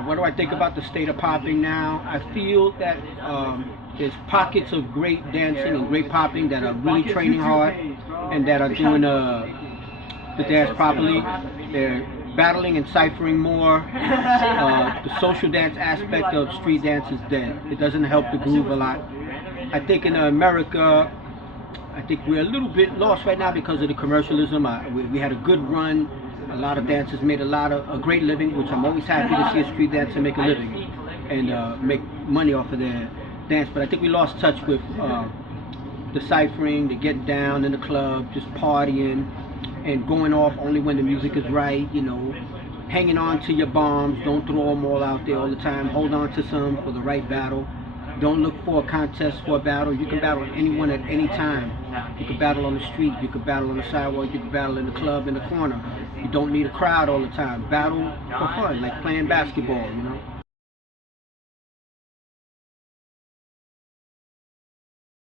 What do I think about the state of popping now? I feel that there's pockets of great dancing and great popping that are really training hard and that are doing the dance properly. They're battling and ciphering more. The social dance aspect of street dance is dead. It doesn't help the groove a lot. I think in America, I think we're a little bit lost right now because of the commercialism. We had a good run. A lot of dancers made a great living, which I'm always happy to see a street dancer make a living and make money off of their dance. But I think we lost touch with the ciphering, the getting down in the club, just partying and going off only when the music is right, you know, hanging on to your bombs. Don't throw them all out there all the time. Hold on to some for the right battle. Don't look for a contest for a battle. You can battle anyone at any time. You can battle on the street, you can battle on the sidewalk, you can battle in the club, in the corner. You don't need a crowd all the time. Battle for fun, like playing basketball, you know.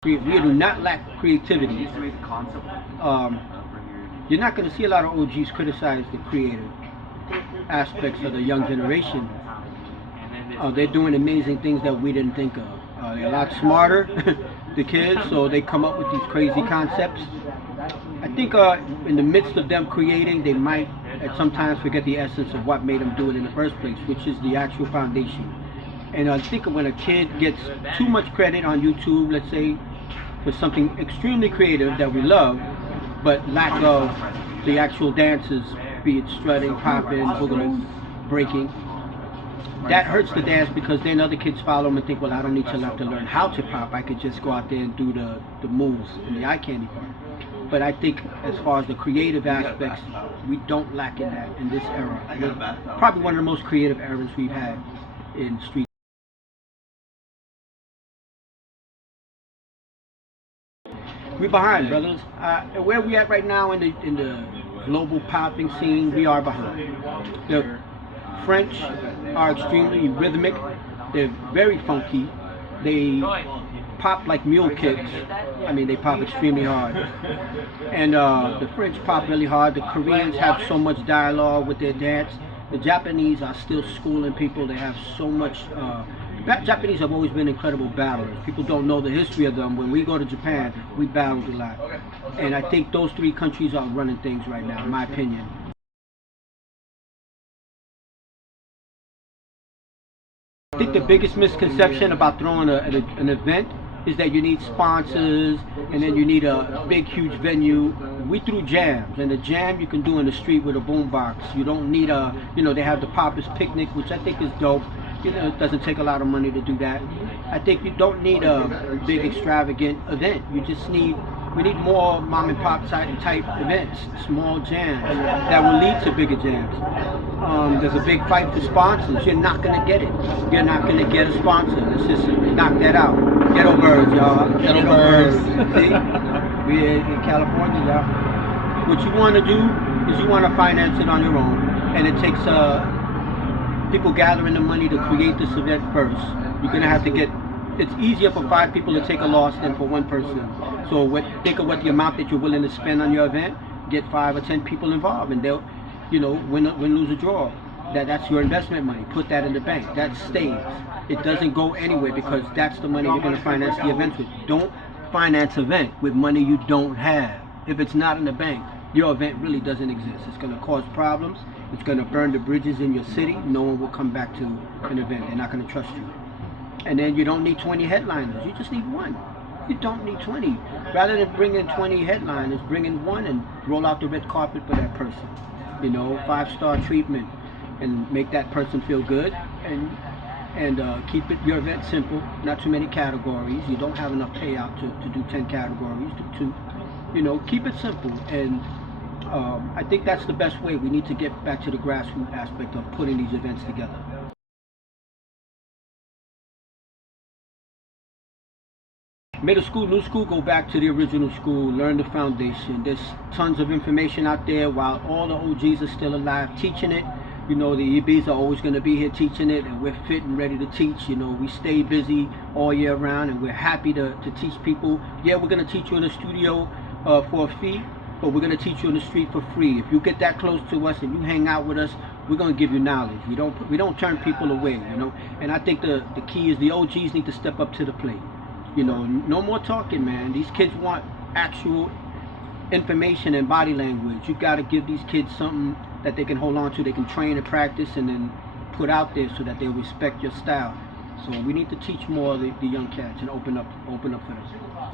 We do not lack creativity. You're not going to see a lot of OGs criticize the creative aspects of the young generation. They're doing amazing things that we didn't think of. They're a lot smarter, the kids, so they come up with these crazy concepts. I think in the midst of them creating, they might at sometimes forget the essence of what made them do it in the first place, which is the actual foundation. And I think when a kid gets too much credit on YouTube, let's say, for something extremely creative that we love, but lack of the actual dances, be it strutting, popping, boogaloo, breaking, that hurts the dance, because then other kids follow them and think, well, I don't need to have to learn how to pop. I could just go out there and do the moves and the eye candy part. But I think as far as the creative aspects, we don't lack in that in this era. We're probably one of the most creative eras we've had in street. We're behind, brothers. Where we at right now in the global popping scene, we are behind. The French are extremely rhythmic. They're very funky. They pop like mule kicks. I mean, they pop extremely hard. And the French pop really hard. The Koreans have so much dialogue with their dance. The Japanese are still schooling people. They have so much. Japanese have always been incredible battlers. People don't know the history of them. When we go to Japan, we battled a lot. And I think those three countries are running things right now, in my opinion. I think the biggest misconception about throwing an event is that you need sponsors and then you need a big huge venue. We threw jams, and the jam you can do in the street with a boombox. You don't need they have the Poppers Picnic, which I think is dope. You know, it doesn't take a lot of money to do that. I think you don't need a big extravagant event. We need more mom and pop type events, small jams that will lead to bigger jams. There's a big fight for sponsors. You're not gonna get it. You're not gonna get a sponsor. Let's just knock that out. Ghetto birds, y'all. Ghetto birds. See? We're in California, y'all. What you want to do is you want to finance it on your own, and it takes people gathering the money to create this event first. You're gonna have to it's easier for 5 people to take a loss than for 1 person. So think of what the amount that you're willing to spend on your event. Get 5 or 10 people involved, and they'll, win, lose, or draw. That's your investment money. Put that in the bank. That stays. It doesn't go anywhere, because that's the money you're gonna finance the events with. Don't finance an event with money you don't have. If it's not in the bank, your event really doesn't exist. It's gonna cause problems. It's going to burn the bridges in your city. No one will come back to an event. They're not going to trust you. And then you don't need 20 headliners. You just need 1. You don't need 20. Rather than bringing 20 headliners, bring in 1 and roll out the red carpet for that person. 5-star treatment, and make that person feel good. And keep your event simple. Not too many categories. You don't have enough payout to do 10 categories. Do 2. Keep it simple. And I think that's the best way. We need to get back to the grassroots aspect of putting these events together. Middle school, new school, go back to the original school, learn the foundation. There's tons of information out there while all the OGs are still alive teaching it. The EBs are always going to be here teaching it, and we're fit and ready to teach. We stay busy all year round, and we're happy to teach people. Yeah, we're going to teach you in the studio for a fee, but we're going to teach you in the street for free. If you get that close to us and you hang out with us, we're gonna give you knowledge. We don't turn people away, you know. And I think the key is the OGs need to step up to the plate. You know, no more talking, man. These kids want actual information and body language. You got to give these kids something that they can hold on to, they can train and practice and then put out there so that they'll respect your style. So we need to teach more of the young cats and open up for them.